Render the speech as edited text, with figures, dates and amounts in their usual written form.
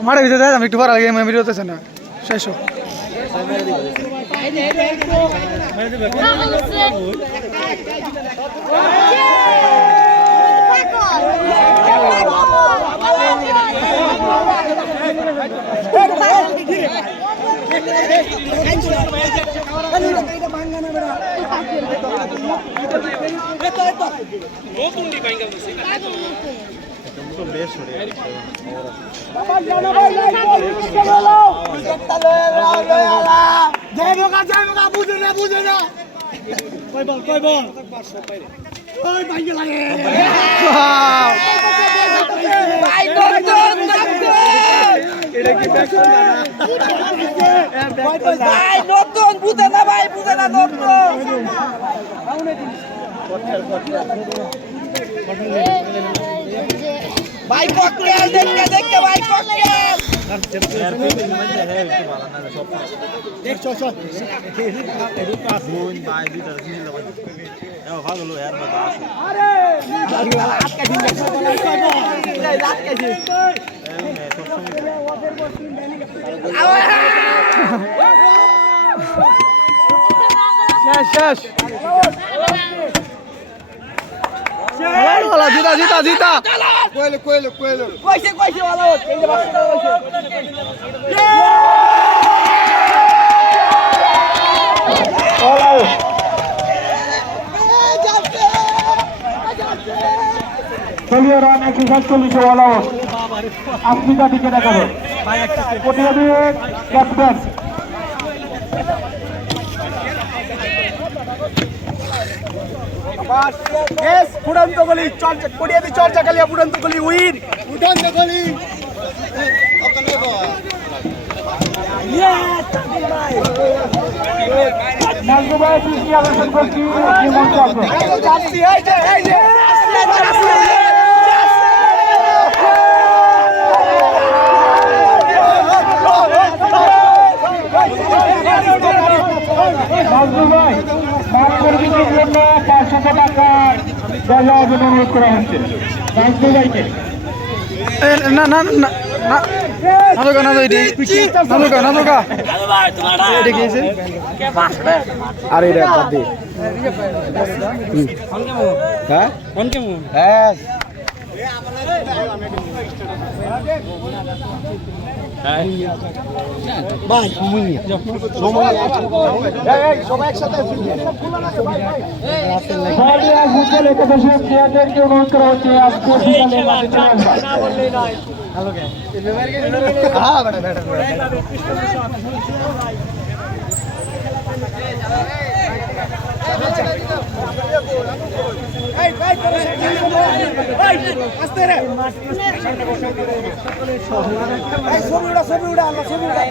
আমার ভিতরে আমি একটু পড়া লাগে মেমোরি হতেছে না শেষ হোক নতুন বুঝে না ভাই বুঝে না নতুন ভাই ককটেল দেখতে দেখতে ভাই ককটেল দেখ চল চল এডি পাস বোন ভাই দুইটা দিল ভাই এও ভালো লো यार মজা আছে আরে আটকা দিন আটকা দিন শেষ জিতা জিতা জিতা কইলে কইলে কইলে কইছে কইছে ভালো এই যে বাসটা চলিয়ে রান 147 অল আউট আফ্রিকা দিকে দেখাবো প্রতিবাদী ক্যাপ্টেন এস ফুড়ন্ত গলি চর্চা কোডিয়াদি চর্চা কালিয়া ফুড়ন্ত গলি উইন ফুড়ন্ত গলি ওখানে গো ইয়েস ভাই নাজমু ভাই কৃষ্ণ আলোচনা করছি কি মঞ্চ আছে যাচ্ছি এই যে নাজমু ভাই মাঠ কর্মীদের জন্য 500 টাকার দেওয়ার জন্য অনুরোধ করা হচ্ছে নাজমু ভাইকে না না না নাদোকা নাদো এডি নাদোকা নাদোকা এডি গেছে আরে রে বাদ দে কোন কেমন হ্যাঁ কোন কেমন হ্যাঁ ভাই সময় এই সবাই একসাথে বলিয়া ফুটবল একাদশী প্লেয়ারদেরকে অনুরোধ করা হচ্ছে আজকে বিকালে মাঠে চলে আসবে না বললেই নয় ওকে হ্যাঁ বড় এই ছবি উড়া আমরা ছবি উড়া